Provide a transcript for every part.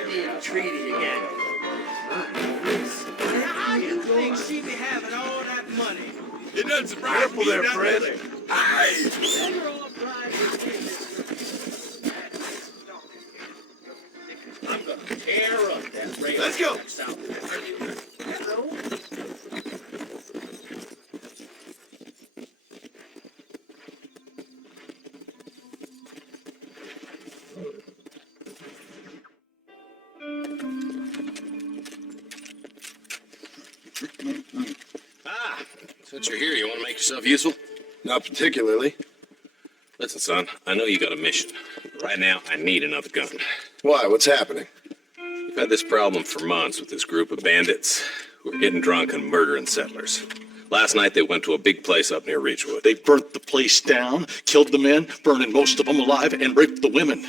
Indian treaty again. How you think she be having all that money? It doesn't surprise me there, none Fred. really. Aye. They're all blind with I'm gonna tear up that rail. Let's go. South. Hello. Since you're here, you want to make yourself useful? Not particularly. Listen, son, I know you got a mission. But right now, I need another gun. Why? What's happening? We've had this problem for months with this group of bandits who are getting drunk and murdering settlers. Last night, they went to a big place up near Ridgewood. They burnt the place down, killed the men, burning most of them alive, and raped the women.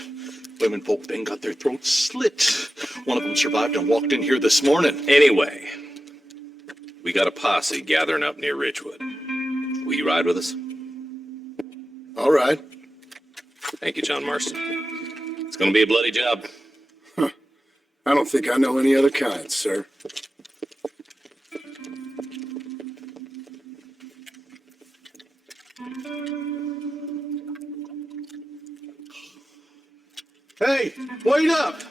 Women folk then got their throats slit. One of them survived and walked in here this morning. Anyway, we got a posse gathering up near Ridgewood. Will you ride with us? All right. Thank you, John Marston. It's gonna be a bloody job. I don't think I know any other kind, sir. Hey, wait up!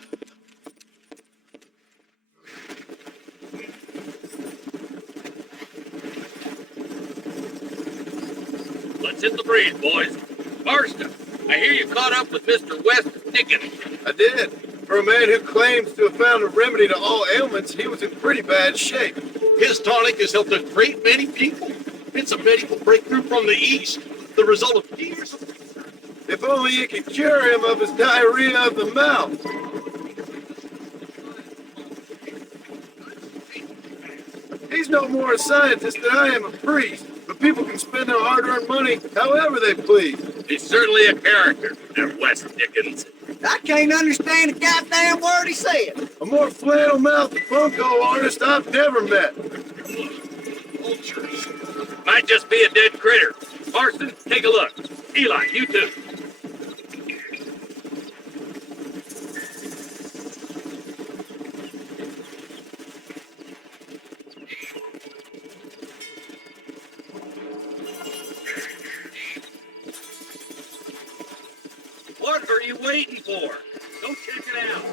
Let's hit the breeze, boys. Marston, I hear you caught up with Mr. West Dickens. I did. For a man who claims to have found a remedy to all ailments, he was in pretty bad shape. His tonic has helped a great many people. It's a medical breakthrough from the East, the result of years of... If only you could cure him of his diarrhea of the mouth. He's no more a scientist than I am a priest, but people can spend their hard-earned money however they please. He's certainly a character, that West Dickens. I can't understand a goddamn word he said. A more flannel-mouthed bunko artist I've never met. Vultures. Might just be a dead critter. Marston, take a look. Eli, you too. What are you waiting for? Go check it out.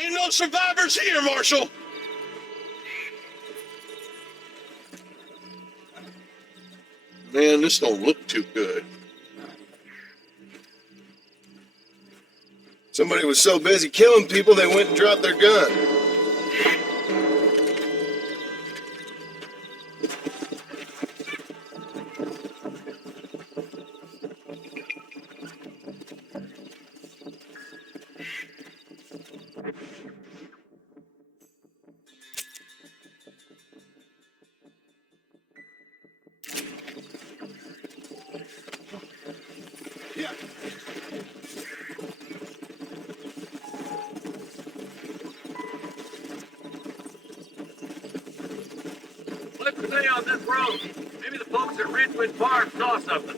Ain't no survivors here, Marshal! Man, this don't look too good. Somebody was so busy killing people, they went and dropped their gun. Yeah. Let's stay on this road. Maybe the folks at Ridgewood Farm saw something.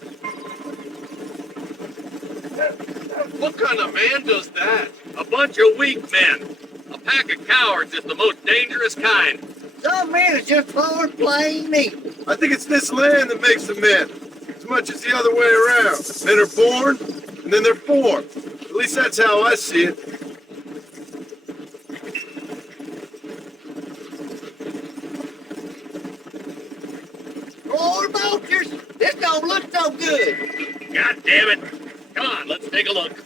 What kind of man does that? A bunch of weak men. A pack of cowards is the most dangerous kind. Some men are just born plain evil. I think it's this land that makes them men, as much as the other way around. Men are born, and then they're formed. At least that's how I see it. More vultures. This don't look so good. God damn it. Come on, let's take a look.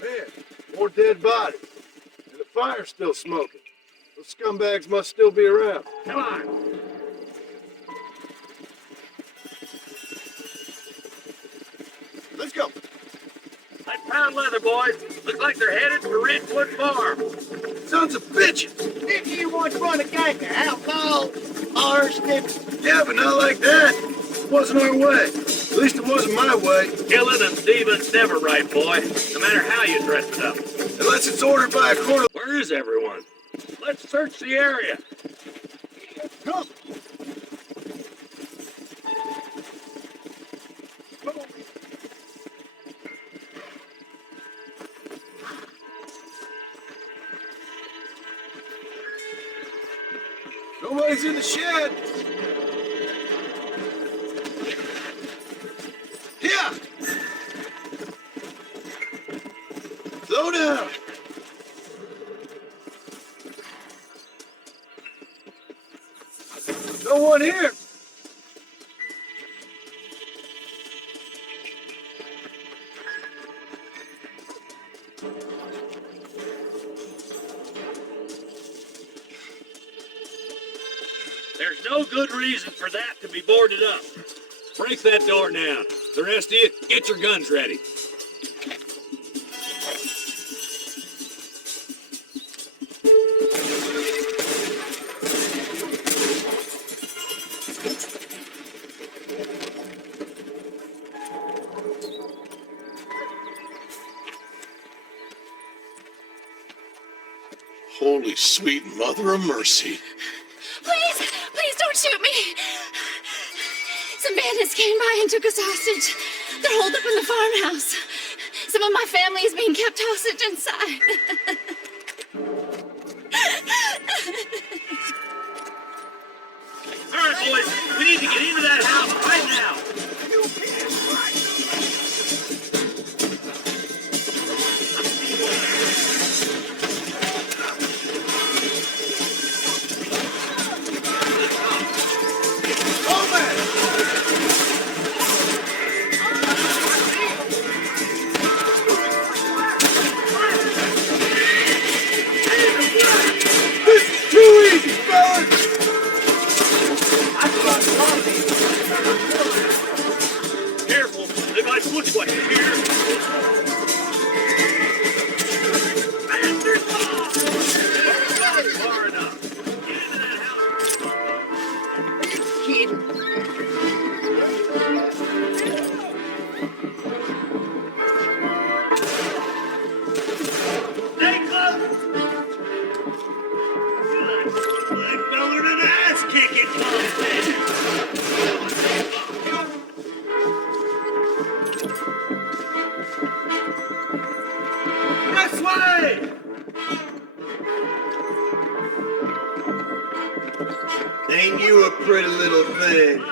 Man, more dead bodies. And the fire's still smoking. Those scumbags must still be around. Come on. Let's go. Let's Brown leather, boys. Look like they're headed for Redwood Farm. Sons of bitches! If you want to run a gang of outlaws, arsonists, Yeah, but not like that. It wasn't our way. At least it wasn't my way. Killing and thieving's never right, boy. No matter how you dress it up. Unless it's ordered by a court of... Where is everyone? Let's search the area. come. Nobody's in the shed. Here! Slow down. No one here. There's no good reason for that to be boarded up. Break that door down. The rest of you, get your guns ready. Holy sweet mother of mercy. Please don't shoot me. Some bandits came by and took us hostage. They're holed up in the farmhouse. Some of my family is being kept hostage inside. All right, boys, we need to get into that house right now. Careful, they might push like you here. Far enough. Get into that house. Kid. Stay close. Like going an ass kicking contest. This way! Ain't you a pretty little thing?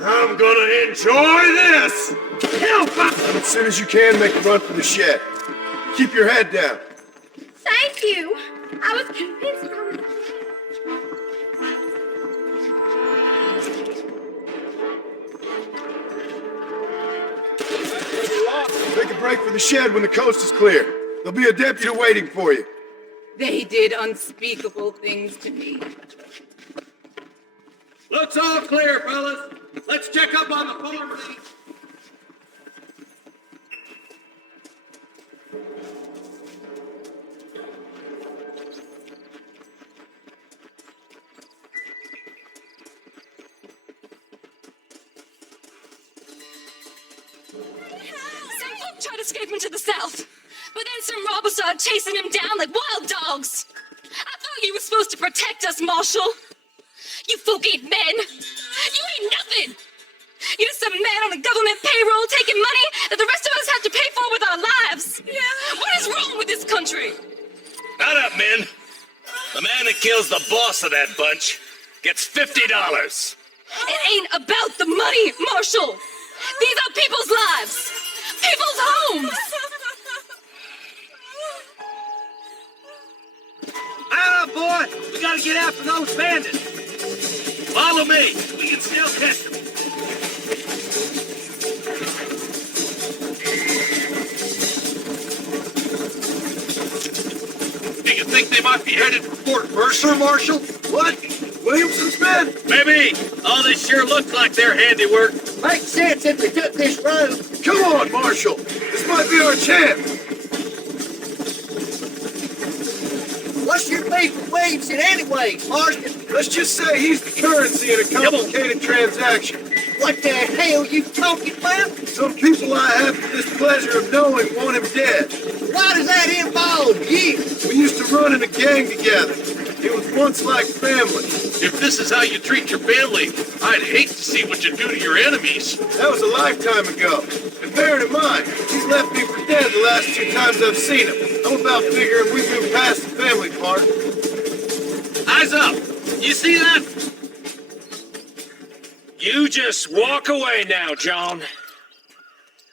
I'm gonna enjoy this! As soon as you can, make a run for the shed. Keep your head down. Thank you. I was convinced I was... Make a break for the shed when the coast is clear. There'll be a deputy waiting for you. They did unspeakable things to me. Looks all clear, fellas. Let's check up on the farm. Some folk tried escaping to the south, but then some robbers started chasing him down like wild dogs. I thought you were supposed to protect us, Marshal. You folk ain't men. You ain't nothing. You're just some man on a government payroll taking money that the rest of us have to pay for with our lives. Yeah. What is wrong with this country? Shut up, men. The man that kills the boss of that bunch gets $50. It ain't about the money, Marshal. These are people's lives, people's homes. Out, boy! We gotta get after those bandits. Follow me. We can still catch them. Do you think they might be headed for Fort Mercer, Marshal? What? Williamson's men? Maybe. All this sure looks like their handiwork. Makes sense if we took this road. Come on, Marshal. This This might be our chance. What's your beef with Williamson anyway, Marston? Let's just say he's the currency in a complicated transaction. What the hell you talking about? Some people I have the displeasure of knowing want him dead. Why does that involve you? We used to run in a gang together. It was once like family. If this is how you treat your family, I'd hate to see what you do to your enemies. That was a lifetime ago. And bearing in mind, he's left me for dead the last 2 times I've seen him. I'm about figuring we've moved past the family part. Eyes up! You see that? You just walk away now, John.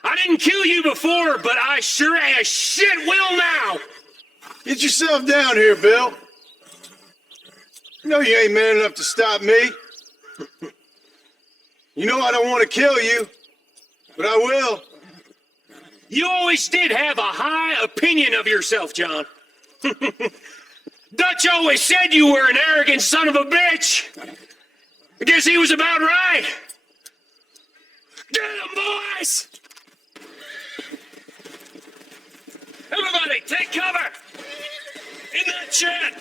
I didn't kill you before, but I sure as shit will now! Get yourself down here, Bill. You know you ain't man enough to stop me. You know I don't want to kill you, but I will. You always did have a high opinion of yourself, John. Dutch always said you were an arrogant son of a bitch. I guess he was about right. Get him, boys! Everybody, take cover! In that shed!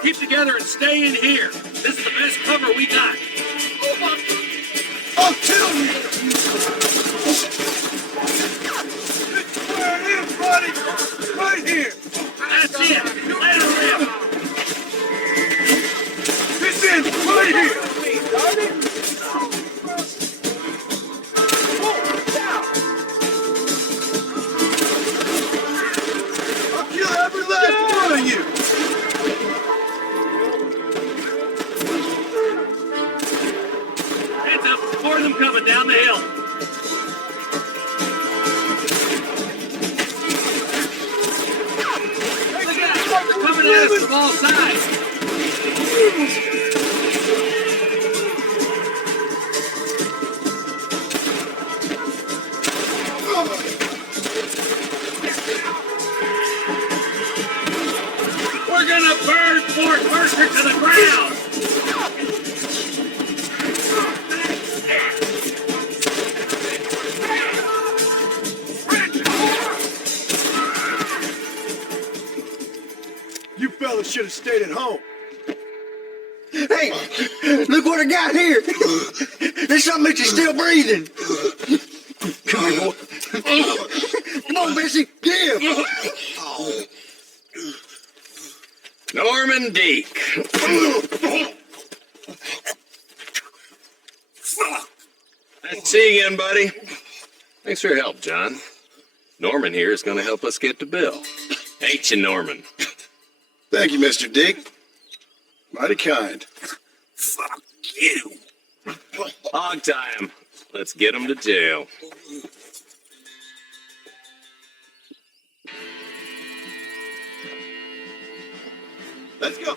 Keep together and stay in here. This is the best cover we got. I'll kill you! It's where it is, buddy! Right here! That's it. Let her rip. This is right here! I'll kill every last one of you! Heads up. More of them coming down the hill. Look out. They're coming at us from all sides. We're gonna burn Fort Mercer to the ground! You fellas should have stayed at home. Hey, look what I got here. This something makes you still breathing. Come here, boy. Come on, Bessie, give. Norman Deek. Nice to see you again, buddy. Thanks for your help, John. Norman here is going to help us get to Bill. Ain't you, Norman? Thank you, Mr. Dick. Mighty kind. Fuck you! Hog time. Let's get him to jail. Let's go.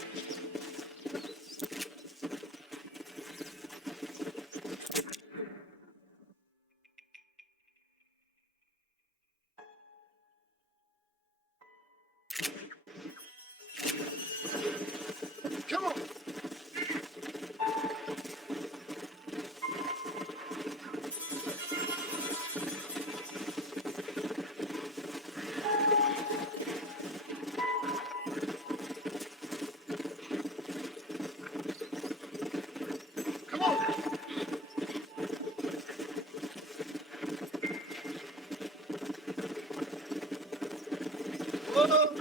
Come on. Come on. Whoa.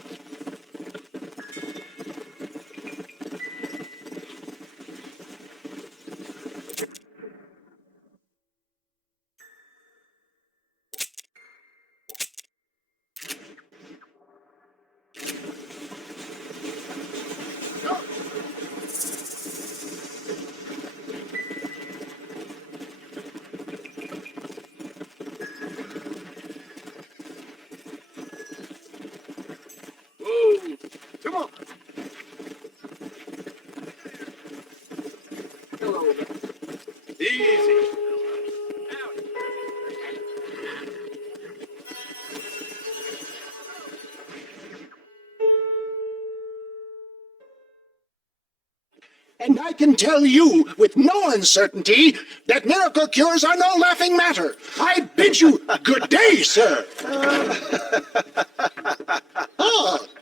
And I can tell you with no uncertainty that miracle cures are no laughing matter. I bid you good day, sir.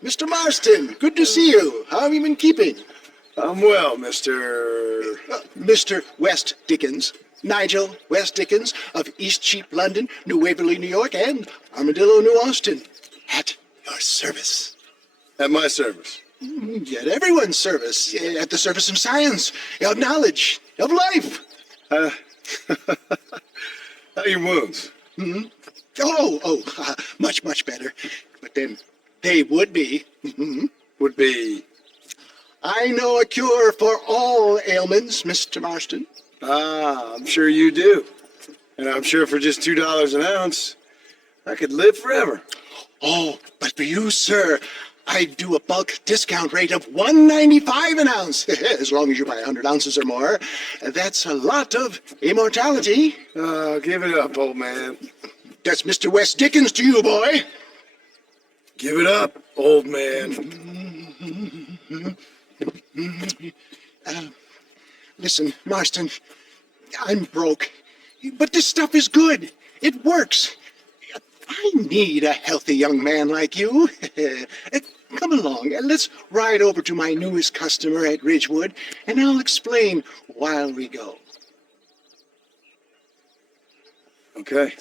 Mr. Marston, good to see you. How have you been keeping? I'm well, Mr. Mr. West Dickens. Nigel West Dickens of East Cheap, London, New Waverly, New York, and Armadillo, New Austin. At your service. At my service. At everyone's service. At the service of science, of knowledge, of life. How are your wounds? Much, much better. But then they would be. Would be. I know a cure for all ailments, Mr. Marston. Ah, I'm sure you do. And I'm sure for just $2 an ounce, I could live forever. Oh, but for you, sir, I do a bulk discount rate of $1.95 an ounce, as long as you buy 100 ounces or more. That's a lot of immortality. Give it up, old man. That's Mr. West Dickens to you, boy. Give it up, old man. Listen, Marston, I'm broke, but this stuff is good. It works. I need a healthy young man like you. Come along, and let's ride over to my newest customer at Ridgewood, and I'll explain while we go. Okay.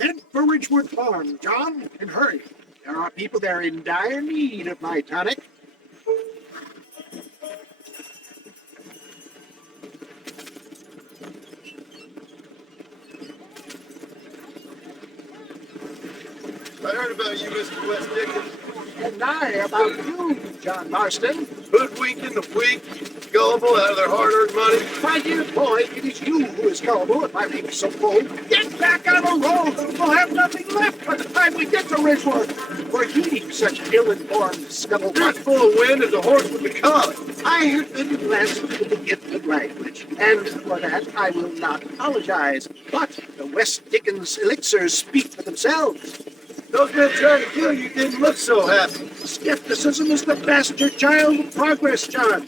Head for Ridgewood Farm, John, and hurry. There are people there in dire need of my tonic. I heard about you, Mr. West Dickens. And I about you, John Marston. Hoodwinking the weak, gullible out of their hard-earned money. My dear boy, it is you who is gullible, if I may be so bold. Get back on the road, or we'll have nothing left by the time we get to Ridgewood. For heeding such ill-informed You're scuttlebutt. as full of wind as a horse with the collar. I have been blessed with the gift of language, and for that I will not apologize. But the West Dickens elixirs speak for themselves. Those men trying to kill you didn't look so happy. Skepticism is the bastard child of progress, John.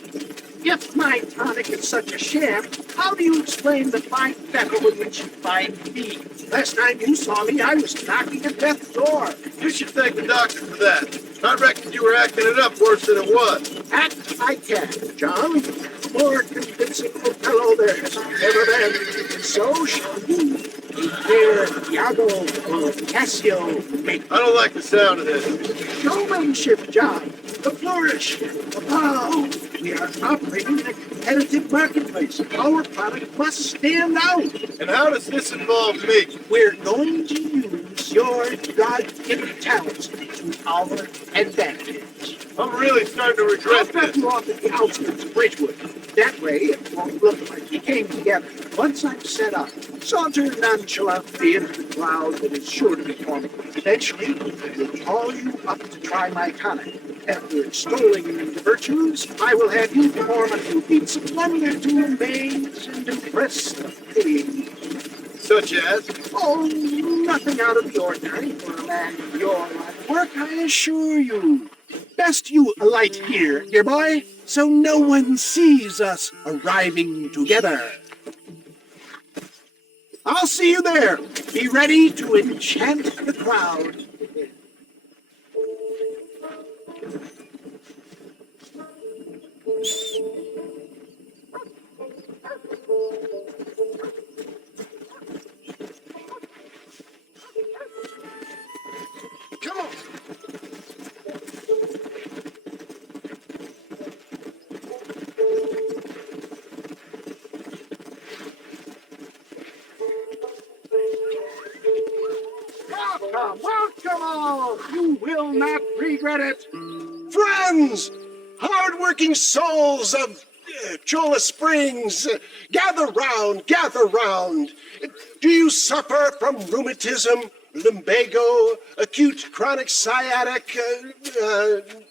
If my tonic is such a sham, how do you explain the fine fettle with which you find me? Last time you saw me, I was knocking at death's door. You should thank the doctor for that. I reckon you were acting it up worse than it was. Act I can, John. More convincing Othello there has never been. So shall you. Dear Iago or Cassio, make I don't like the sound of this. showmanship, John. The flourish, the pow. We are operating in a competitive marketplace. Our product must stand out. And how does this involve me? We're going to use your God-given talents to our advantage. I'm really starting to I'll regret drop this. you off at the outskirts of Ridgewood. That way, it won't look like we came together. Once I'm set up, saunter nonchalantly into the cloud that is sure to be forming. Eventually, I will call you up to try my tonic. After extolling the virtues, I will have you perform a few feats of wonder to amaze and impress the pitying. Such as? Oh, nothing out of the ordinary for a man of your line of work, I assure you. Best you alight here, dear boy, so no one sees us arriving together. I'll see you there. Be ready to enchant the crowd. Come on. Welcome all! You will not regret it. Friends, hard-working souls of Cholla Springs, gather round, gather round. Do you suffer from rheumatism, lumbago, acute chronic sciatic,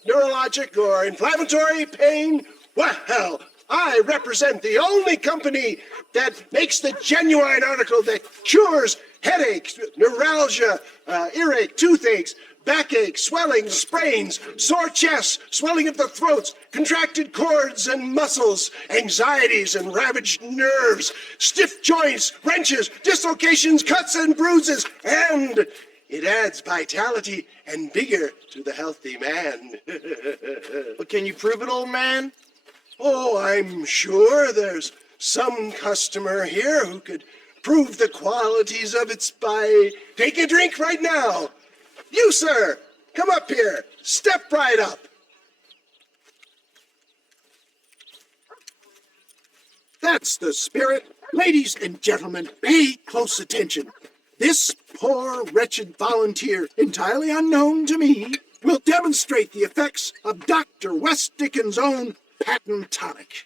neurologic, or inflammatory pain? Well, I represent the only company that makes the genuine article that cures headaches, neuralgia, earache, toothaches, backache, swelling, sprains, sore chests, swelling of the throats, contracted cords and muscles, anxieties and ravaged nerves, stiff joints, wrenches, dislocations, cuts and bruises, and it adds vitality and vigor to the healthy man. But can you prove it, old man? Oh, I'm sure there's some customer here who could prove the qualities of it by taking a drink right now. You, sir, come up here. Step right up. That's the spirit. Ladies and gentlemen, pay close attention. This poor, wretched volunteer, entirely unknown to me, will demonstrate the effects of Dr. West Dickens' own patent tonic.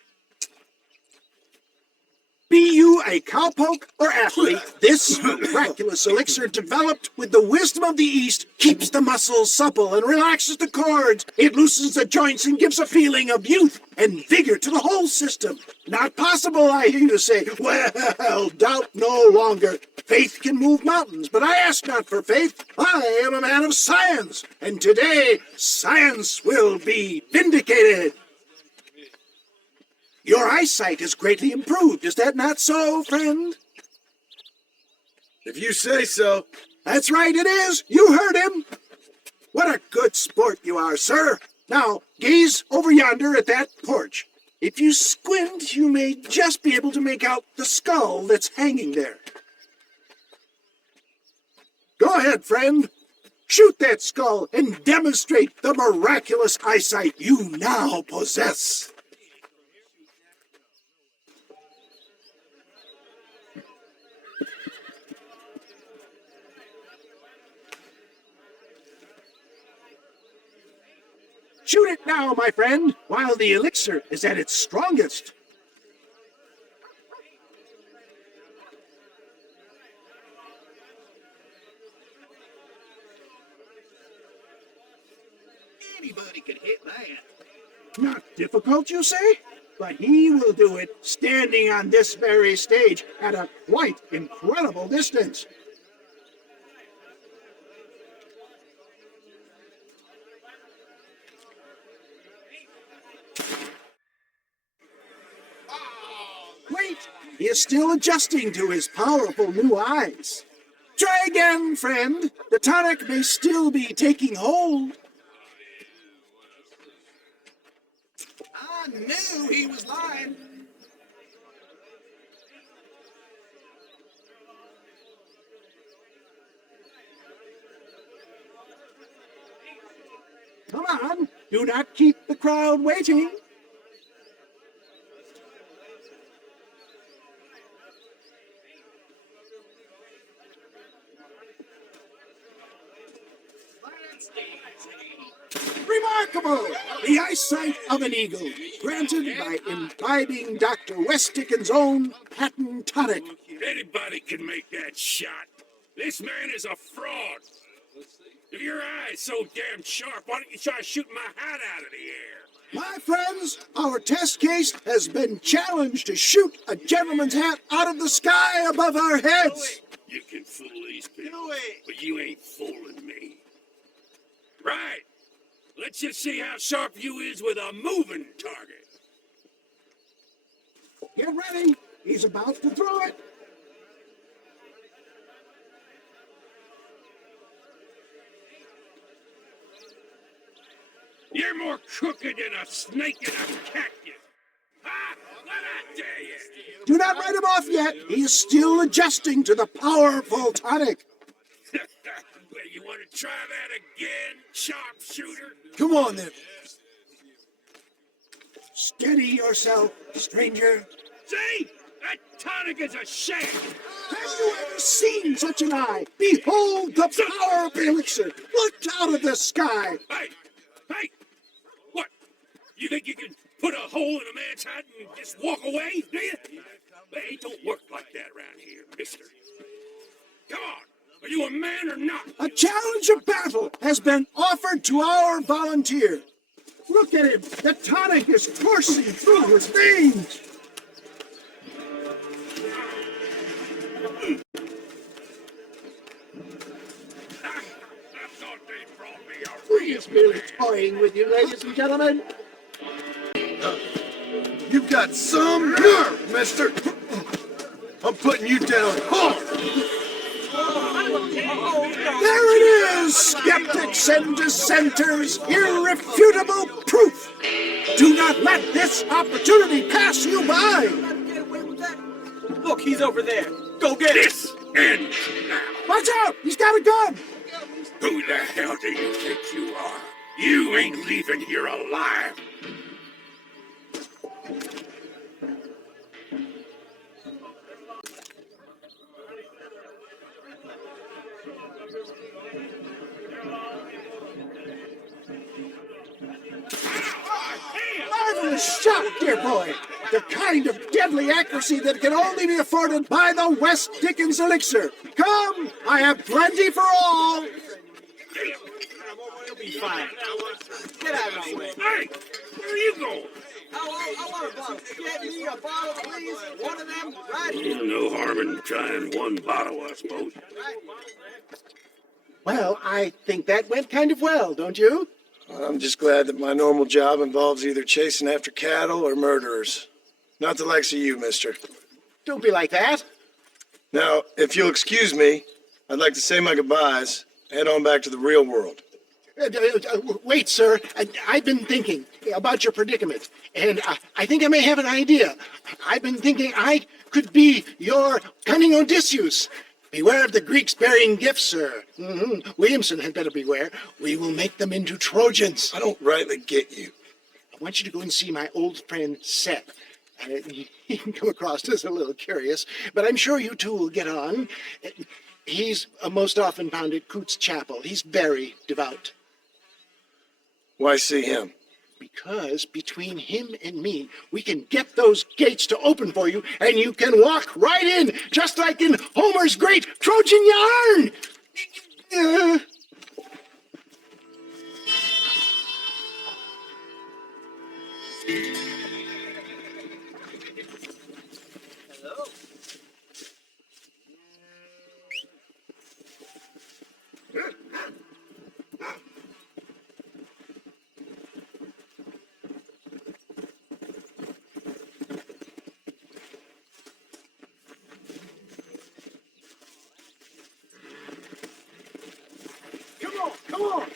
Be you a cowpoke or athlete, this miraculous elixir developed with the wisdom of the East keeps the muscles supple and relaxes the cords. It loosens the joints and gives a feeling of youth and vigor to the whole system. Not possible, I hear you say. Well, doubt no longer. Faith can move mountains, but I ask not for faith. I am a man of science, and today science will be vindicated. Your eyesight is greatly improved. Is that not so, friend? If you say so. That's right, it is. You heard him. What a good sport you are, sir. Now, gaze over yonder at that porch. If you squint, you may just be able to make out the skull that's hanging there. Go ahead, friend. Shoot that skull and demonstrate the miraculous eyesight you now possess. Shoot it now, my friend, while the elixir is at its strongest. Anybody can hit that. Not difficult, you say? But he will do it standing on this very stage at a quite incredible distance. Wait, he is still adjusting to his powerful new eyes. Try again, friend. The tonic may still be taking hold. I knew he was lying. Come on, do not keep the crowd waiting. Remarkable! The eyesight of an eagle, granted by imbibing Dr. West Dickens' own patent tonic. Anybody can make that shot. This man is a fraud. If your eye's so damn sharp, why don't you try shooting my hat out of the air? My friends, our test case has been challenged to shoot a gentleman's hat out of the sky above our heads. You can fool these people, but you ain't fooling me. Right. Let's just see how sharp you is with a moving target. Get ready. He's about to throw it. You're more crooked than a snake in a cactus. Ha! What I dare you? Do not write him off yet. He is still adjusting to the powerful tonic. Well, you want to try that again, sharpshooter? Come on, then. Steady yourself, stranger. See? That tonic is a sham. Have you ever seen such an eye? Behold the power of the elixir. Look out of the sky. Hey! Hey! What? You think you can put a hole in a man's hat and just walk away, do you? Hey, it don't work like that around here, mister. Come on. Are you a man or not? A challenge of battle has been offered to our volunteer. Look at him. The tonic is coursing through his veins. That's all thought they brought me a He's merely toying with you, ladies and gentlemen. You've got some nerve, mister. I'm putting you down hard. There it is, skeptics and dissenters, irrefutable proof. Do not let this opportunity pass you by. Look, he's over there. Go get it. This ends now. Watch out, he's got a gun. Who the hell do you think you are? You ain't leaving here alive. Marvelous shot, dear boy. The kind of deadly accuracy that can only be afforded by the West Dickens elixir. Come, I have plenty for all. You'll be fine. Get out of my way. Hey, where are you going? I want a bottle. Get me a bottle, please. One of them, right here. No harm in trying one bottle, I suppose. Well, I think that went kind of well, don't you? I'm just glad that my normal job involves either chasing after cattle or murderers. Not the likes of you, mister. Don't be like that. Now, if you'll excuse me, I'd like to say my goodbyes, head on back to the real world. Wait, sir. I've been thinking about your predicament, and I think I may have an idea. I've been thinking I could be your cunning Odysseus. Beware of the Greeks bearing gifts, sir. Williamson had better beware. We will make them into Trojans. I don't rightly get you. I want you to go and see my old friend Seth. He can come across as a little curious, but I'm sure you two will get on. He's most often found at Coots Chapel. He's very devout. Why see him? Because between him and me, we can get those gates to open for you, and you can walk right in, just like in Homer's great Trojan yarn! Come on!